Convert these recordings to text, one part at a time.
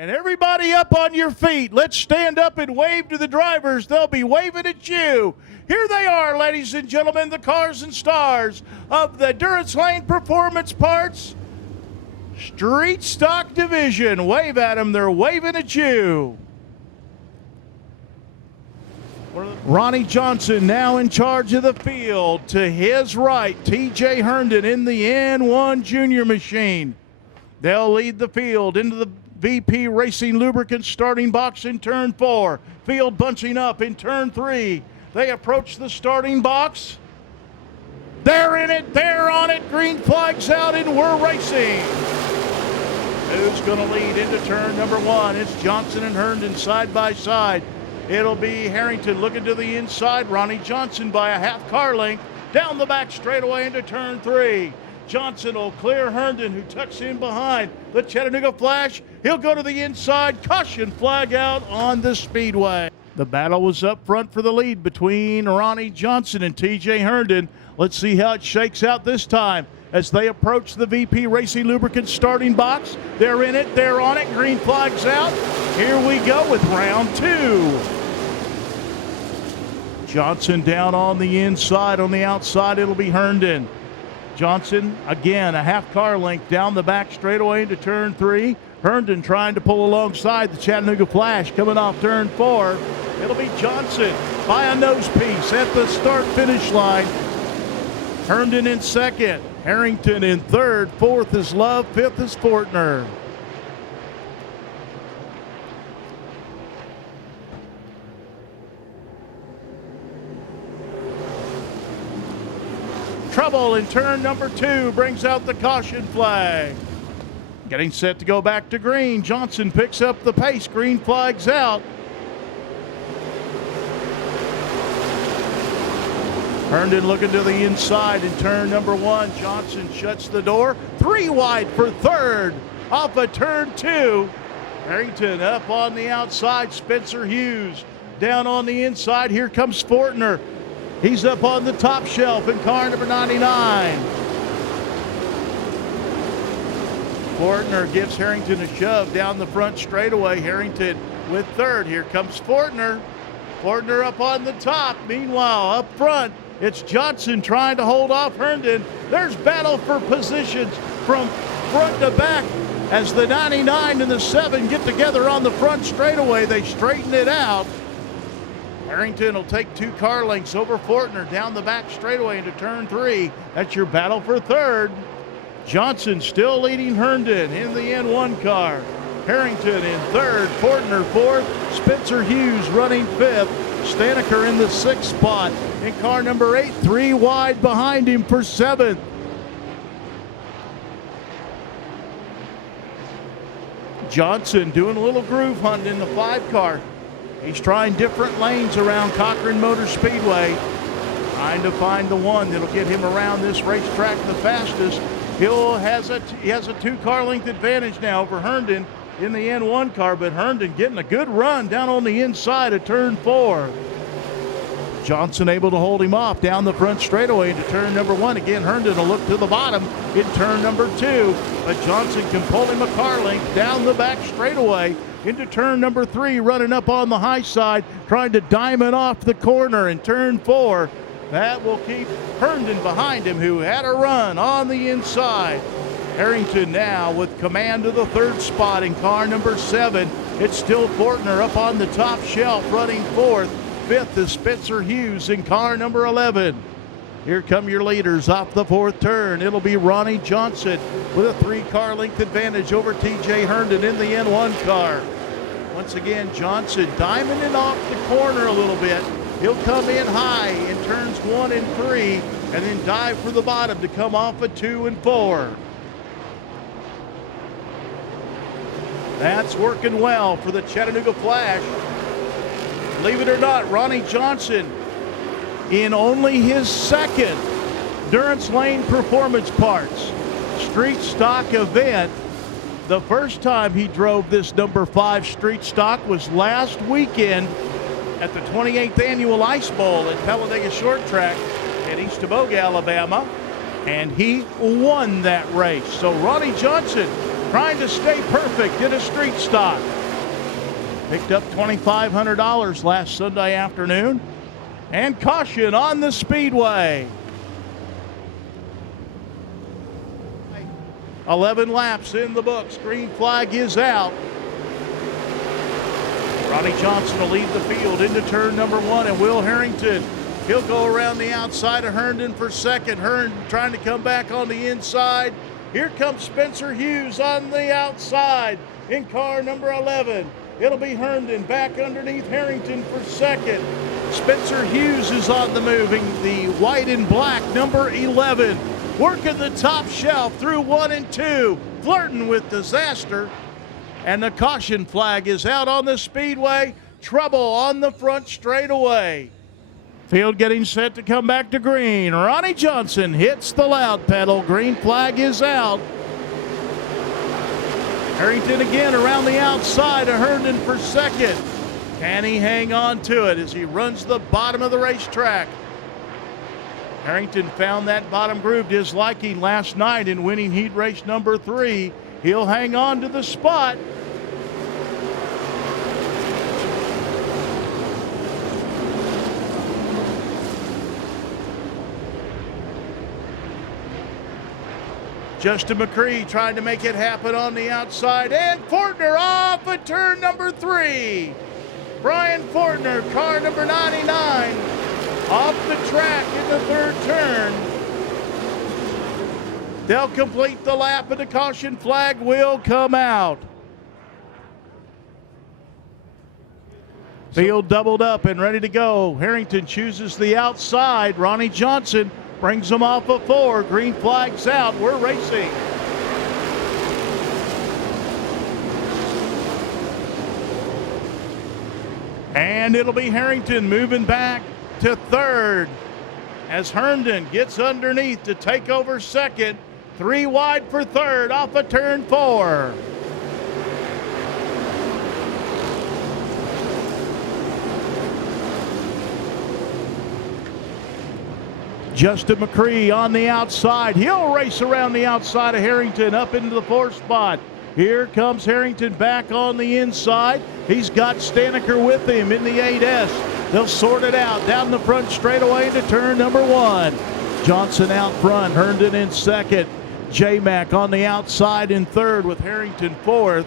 And everybody up on your feet. Let's stand up and wave to the drivers. They'll be waving at you. Here they are, ladies and gentlemen, the cars and stars of the Durrence Layne Performance Parts Street Stock Division. Wave at them. They're waving at you. Ronnie Johnson now in charge of the field. To his right, TJ Herndon in the N1 Junior machine. They'll lead the field into the VP Racing Lubricants starting box in turn 4. Field bunching up in turn 3. They approach the starting box. They're in it. They're on it. Green flag's out and we're racing. Who's going to lead into turn number 1? It's Johnson and Herndon side by side. It'll be Harrington looking to the inside. Ronnie Johnson by a half car length down the back straightaway into turn 3. Johnson will clear Herndon, who tucks in behind the Chattanooga Flash. He'll go to the inside. Caution flag out on the Speedway. The battle was up front for the lead between Ronnie Johnson and TJ Herndon. Let's see how it shakes out this time as they approach the VP Racing Lubricants starting box. They're in it. They're on it. Green flag's out. Here we go with round 2. Johnson down on the inside. On the outside, it'll be Herndon. Johnson, again, a half car length down the back straightaway into turn 3. Herndon trying to pull alongside the Chattanooga Flash coming off turn 4. It'll be Johnson by a nose piece at the start-finish line. Herndon in second. Harrington in third. Fourth is Love. Fifth is Fortner. Trouble in turn number 2 brings out the caution flag. Getting set to go back to green. Johnson picks up the pace. Green flag's out. Herndon looking to the inside in turn number 1. Johnson shuts the door. 3 wide for third off of turn 2. Harrington up on the outside. Spencer Hughes down on the inside. Here comes Fortner. He's up on the top shelf in car number 99. Fortner gives Harrington a shove down the front straightaway. Harrington with third. Here comes Fortner. Fortner up on the top. Meanwhile, up front, it's Johnson trying to hold off Herndon. There's battle for positions from front to back as the 99 and the 7 get together on the front straightaway. They straighten it out. Harrington will take 2 car lengths over Fortner down the back straightaway into turn 3. That's your battle for third. Johnson still leading Herndon in the N1 car. Harrington in third, Fortner fourth, Spencer Hughes running fifth, Staniker in the 6th spot in car number 8, 3 wide behind him for 7th. Johnson doing a little groove hunting in the 5 car. He's trying different lanes around Cochran Motor Speedway, trying to find the one that'll get him around this racetrack the fastest. He has a 2 car length advantage now over Herndon in the N1 car, but Herndon getting a good run down on the inside of turn 4. Johnson able to hold him off down the front straightaway into turn number 1. Again, Herndon will look to the bottom in turn number 2, but Johnson can pull him a car length down the back straightaway into turn number 3, running up on the high side, trying to diamond off the corner in turn 4. That will keep Herndon behind him, who had a run on the inside. Harrington now with command of the 3rd spot in car number 7. It's still Fortner up on the top shelf running 4th. 5th is Spencer Hughes in car number 11. Here come your leaders off the 4th turn. It'll be Ronnie Johnson with a 3 car length advantage over TJ Herndon in the N1 car. Once again, Johnson diamonding off the corner a little bit. He'll come in high in turns 1 and 3 and then dive for the bottom to come off of 2 and 4. That's working well for the Chattanooga Flash. Believe it or not, Ronnie Johnson in only his 2nd Durrence Layne Performance Parts Street Stock event. The first time he drove this number 5 Street Stock was last weekend at the 28th Annual Ice Bowl at Talladega Short Track in East Timoga, Alabama, and he won that race. So Ronnie Johnson trying to stay perfect in a street stock. Picked up $2,500 last Sunday afternoon. And caution on the Speedway. 11 laps in the books. Green flag is out. Ronnie Johnson will lead the field into turn number 1, and Will Harrington, he'll go around the outside of Herndon for second. Hearn trying to come back on the inside. Here comes Spencer Hughes on the outside in car number 11. It'll be Herndon back underneath Harrington for second. Spencer Hughes is on the move in the white and black number 11. Working the top shelf through 1 and 2, flirting with disaster. And the caution flag is out on the Speedway. Trouble on the front straightaway. Field getting set to come back to green. Ronnie Johnson hits the loud pedal. Green flag is out. Harrington again around the outside of Herndon for second. Can he hang on to it as he runs the bottom of the racetrack? Harrington found that bottom groove to his liking last night in winning heat race number 3. He'll hang on to the spot. Justin McCree trying to make it happen on the outside, and Fortner off at turn number 3. Brian Fortner, car number 99, off the track in the third turn. They'll complete the lap and the caution flag will come out. Field doubled up and ready to go. Harrington chooses the outside. Ronnie Johnson brings him off of 4. Green flag's out. We're racing. And it'll be Harrington moving back to third as Herndon gets underneath to take over second. 3 wide for third off of turn 4. Justin McCree on the outside. He'll race around the outside of Harrington up into the 4th spot. Here comes Harrington back on the inside. He's got Staniker with him in the 8S. They'll sort it out down the front straightaway into turn number 1. Johnson out front, Herndon in second. J-Mac on the outside in third with Harrington 4th.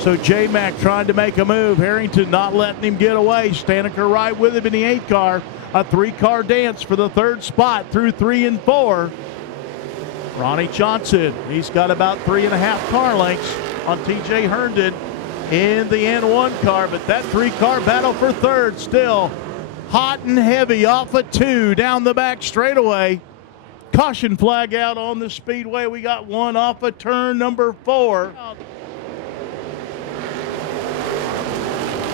So J-Mac trying to make a move. Harrington not letting him get away. Staniker right with him in the 8 car. A 3-car dance for the 3rd spot through 3 and 4. Ronnie Johnson, he's got about 3.5 car lengths on TJ Herndon in the N1 car, but that 3-car battle for third still hot and heavy off of 2 down the back straightaway. Caution flag out on the Speedway. We got one off of turn number 4.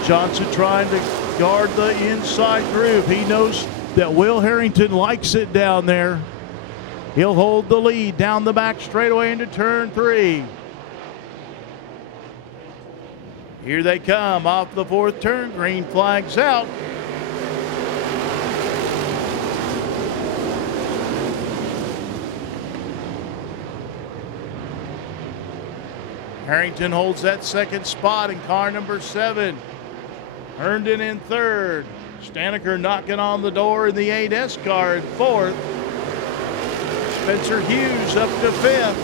Johnson trying to guard the inside groove. He knows that Will Harrington likes it down there. He'll hold the lead down the back straightaway into turn 3. Here they come off the 4th turn. Green flag's out. Harrington holds that 2nd spot in car number 7. Herndon in 3rd. Staniker knocking on the door in the 8S car in 4th. Spencer Hughes up to 5th.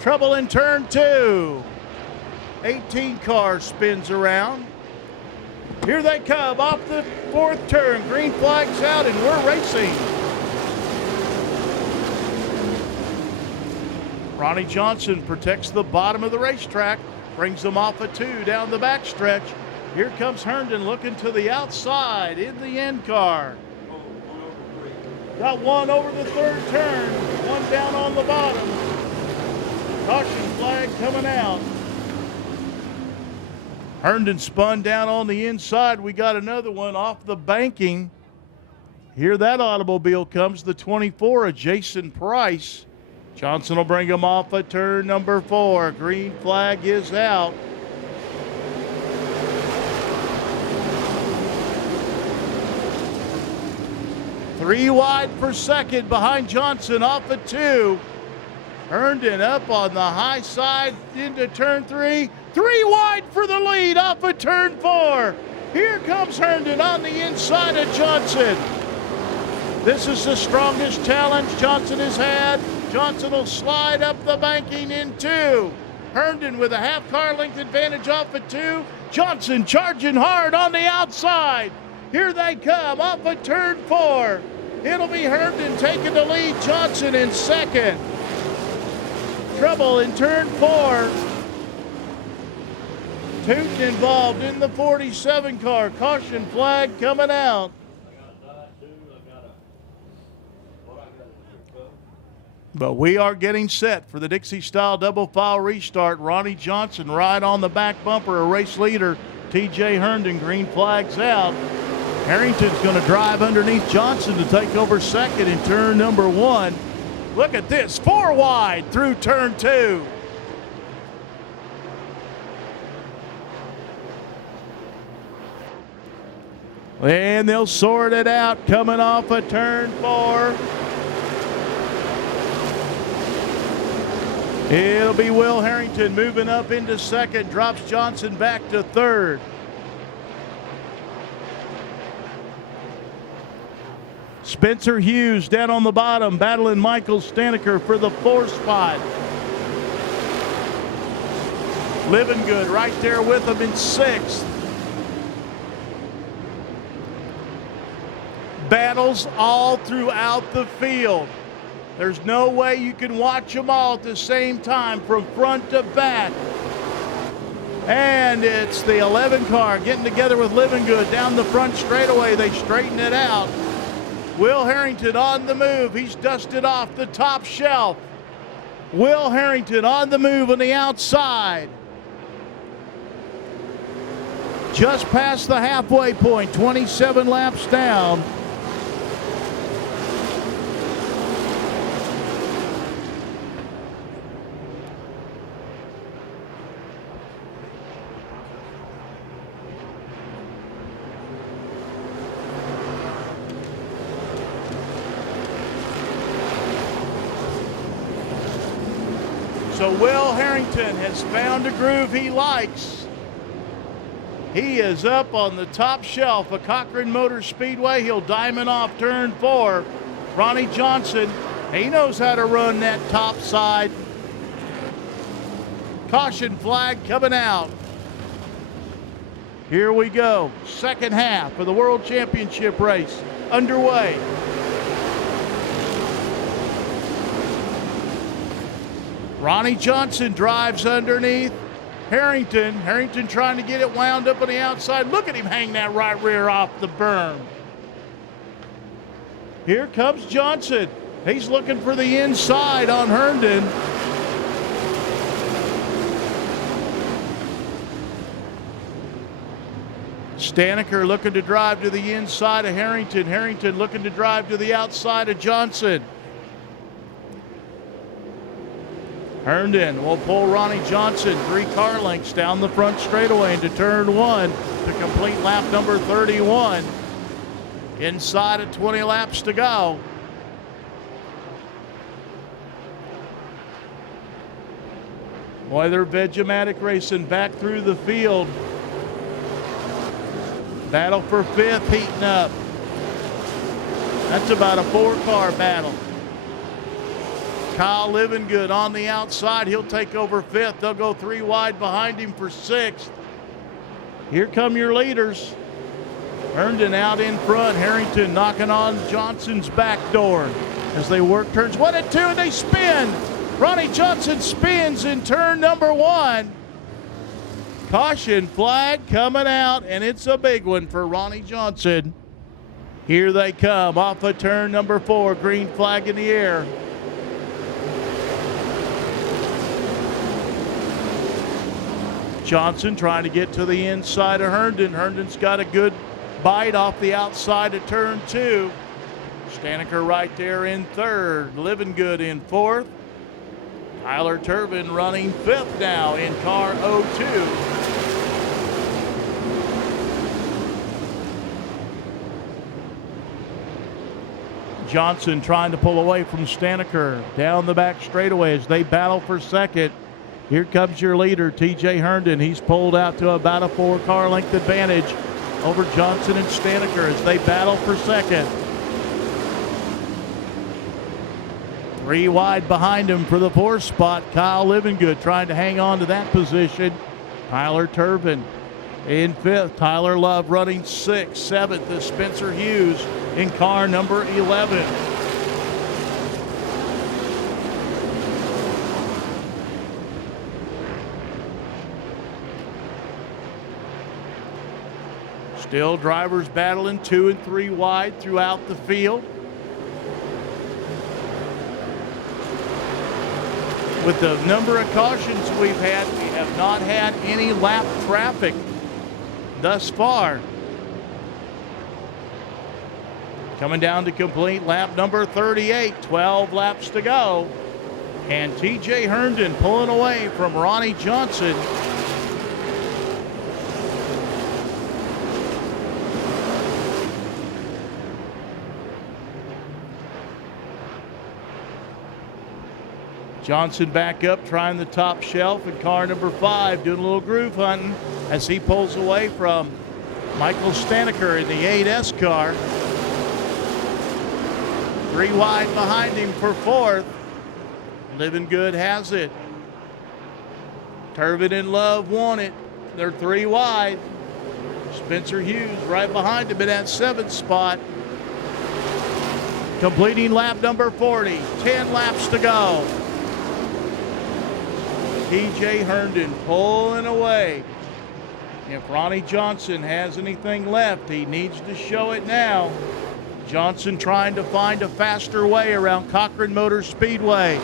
Trouble in turn 2. 18 car spins around. Here they come off the 4th turn. Green flag's out and we're racing. Ronnie Johnson protects the bottom of the racetrack, brings them off of 2 down the backstretch. Here comes Herndon looking to the outside in the end car. Got one over the 3rd turn, one down on the bottom. Caution flag coming out. Herndon spun down on the inside. We got another one off the banking. Here that automobile comes, the 24 of Jason Price. Johnson will bring him off at turn number 4. Green flag is out. Three wide for second behind Johnson off at 2. Herndon up on the high side into turn 3. 3 wide for the lead off at turn 4. Here comes Herndon on the inside of Johnson. This is the strongest challenge Johnson has had. Johnson will slide up the banking in 2. Herndon with a half car length advantage off at 2. Johnson charging hard on the outside. Here they come off at turn 4. It'll be Herndon taking the lead. Johnson in second. Trouble in turn 4. Tootin involved in the 47 car. Caution flag coming out. But we are getting set for the Dixie-style double file restart. Ronnie Johnson right on the back bumper, a race leader. TJ Herndon, green flags out. Harrington's going to drive underneath Johnson to take over second in turn number 1. Look at this, 4 wide through turn 2. And they'll sort it out coming off of turn 4. It'll be Will Harrington moving up into second, drops Johnson back to third. Spencer Hughes down on the bottom, battling Michael Staniker for the 4th spot. Living Good right there with him in 6th. Battles all throughout the field. There's no way you can watch them all at the same time from front to back. And it's the 11 car getting together with Living Good down the front straightaway. They straighten it out. Will Harrington on the move. He's dusted off the top shelf. Will Harrington on the move on the outside. Just past the halfway point, 27 laps down. So Will Harrington has found a groove he likes. He is up on the top shelf of Cochran Motor Speedway. He'll diamond off turn 4. Ronnie Johnson, he knows how to run that top side. Caution flag coming out. Here we go. Second half of the World Championship race underway. Ronnie Johnson drives underneath Harrington. Harrington trying to get it wound up on the outside. Look at him hang that right rear off the berm. Here comes Johnson. He's looking for the inside on Herndon. Staniker looking to drive to the inside of Harrington. Harrington looking to drive to the outside of Johnson. Herndon will pull Ronnie Johnson 3 car lengths down the front straightaway into turn 1 to complete lap number 31. Inside of 20 laps to go. Boy, they're Vegematic racing back through the field. Battle for 5th heating up. That's about a 4-car battle. Kyle Livingood on the outside. He'll take over 5th. They'll go 3 wide behind him for 6th. Here come your leaders. Herndon out in front. Harrington knocking on Johnson's back door as they work turns 1 and 2, and they spin. Ronnie Johnson spins in turn number 1. Caution flag coming out, and it's a big one for Ronnie Johnson. Here they come off of turn number 4. Green flag in the air. Johnson trying to get to the inside of Herndon. Herndon's got a good bite off the outside of turn 2. Staniker right there in 3rd. Livingood in 4th. Tyler Turbin running 5th now in car 02. Johnson trying to pull away from Staniker down the back straightaway as they battle for second. Here comes your leader, TJ Herndon. He's pulled out to about a 4-car length advantage over Johnson and Staniker as they battle for second. 3 wide behind him for the 4th spot. Kyle Livengood trying to hang on to that position. Tyler Turbin in 5th. Tyler Love running 6th. 7th is Spencer Hughes in car number 11. Still drivers battling 2 and 3 wide throughout the field. With the number of cautions we've had, we have not had any lap traffic thus far. Coming down to complete lap number 38, 12 laps to go. And TJ Herndon pulling away from Ronnie Johnson. Johnson back up, trying the top shelf in car number 5, doing a little groove hunting as he pulls away from Michael Staniker in the 8S car. 3 wide behind him for 4th. Living Good has it. Turbin and Love want it. They're 3 wide. Spencer Hughes right behind him in that 7th spot. Completing lap number 40, 10 laps to go. TJ Herndon pulling away. If Ronnie Johnson has anything left, he needs to show it now. Johnson trying to find a faster way around Cochran Motor Speedway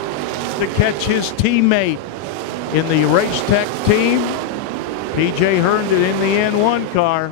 to catch his teammate in the Race Tech team. TJ Herndon in the N1 car.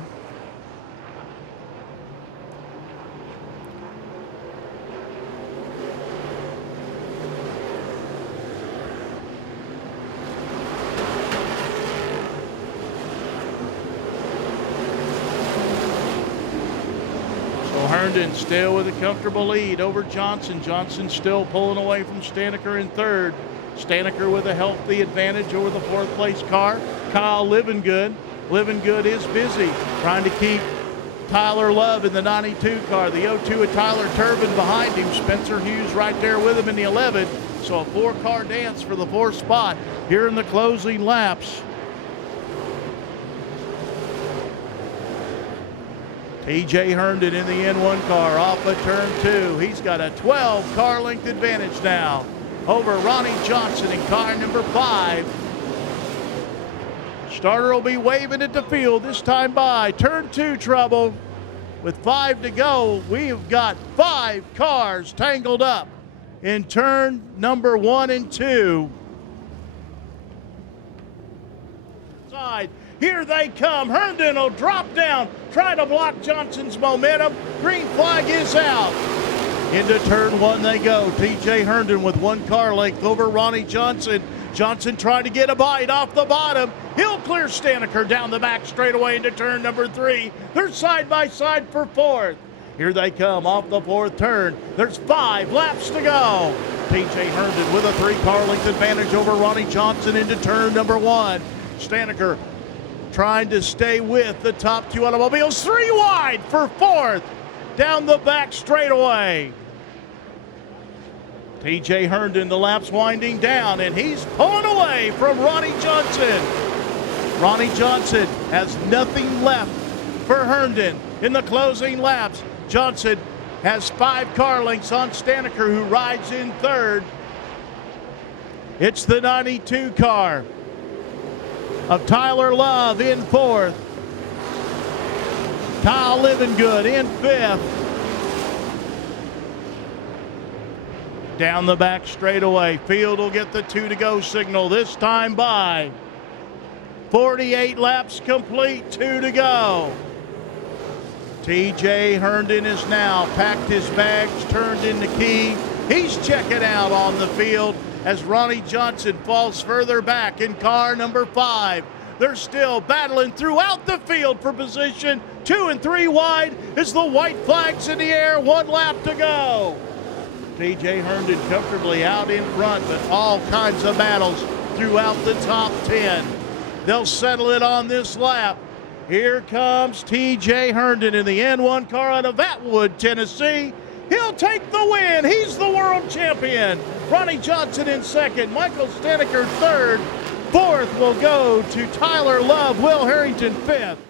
Herndon still with a comfortable lead over Johnson. Johnson still pulling away from Staniker in 3rd. Staniker with a healthy advantage over the 4th place car. Kyle Livengood. Livengood is busy trying to keep Tyler Love in the 92 car. The 02 with Tyler Turbin behind him. Spencer Hughes right there with him in the 11. So a 4-car dance for the 4th spot here in the closing laps. TJ Herndon in the N1 car off of turn 2. He's got a 12-car length advantage now over Ronnie Johnson in car number 5. Starter will be waving at the field this time by. Turn 2 trouble. With 5 to go, we've got 5 cars tangled up in turn number 1 and 2. Side. Here they come. Herndon will drop down, try to block Johnson's momentum. Green flag is out. Into turn 1 they go. TJ Herndon with 1 car length over Ronnie Johnson. Johnson trying to get a bite off the bottom. He'll clear Staniker down the back straightaway into turn number 3. They're side by side for 4th. Here they come off the 4th turn. There's 5 laps to go. TJ Herndon with a 3-car length advantage over Ronnie Johnson into turn number 1. Staniker trying to stay with the top 2 automobiles. 3 wide for 4th down the back straightaway. TJ Herndon, the laps winding down, and he's pulling away from Ronnie Johnson. Ronnie Johnson has nothing left for Herndon in the closing laps. Johnson has 5 car lengths on Staniker, who rides in 3rd. It's the 92 car of Tyler Love in 4th. Kyle Livengood in 5th. Down the back straightaway. Field will get the 2 to go signal this time by. 48 laps complete, 2 to go. TJ Herndon has now packed his bags, turned in the key. He's checking out on the field as Ronnie Johnson falls further back in car number 5. They're still battling throughout the field for position. 2 and 3 wide as the white flag's in the air. 1 lap to go. TJ Herndon comfortably out in front, but all kinds of battles throughout the top 10. They'll settle it on this lap. Here comes TJ Herndon in the N1 car out of Atwood, Tennessee. He'll take the win. He's the world champion. Ronnie Johnson in second. Michael Steneker third. Fourth will go to Tyler Love. Will Harrington fifth.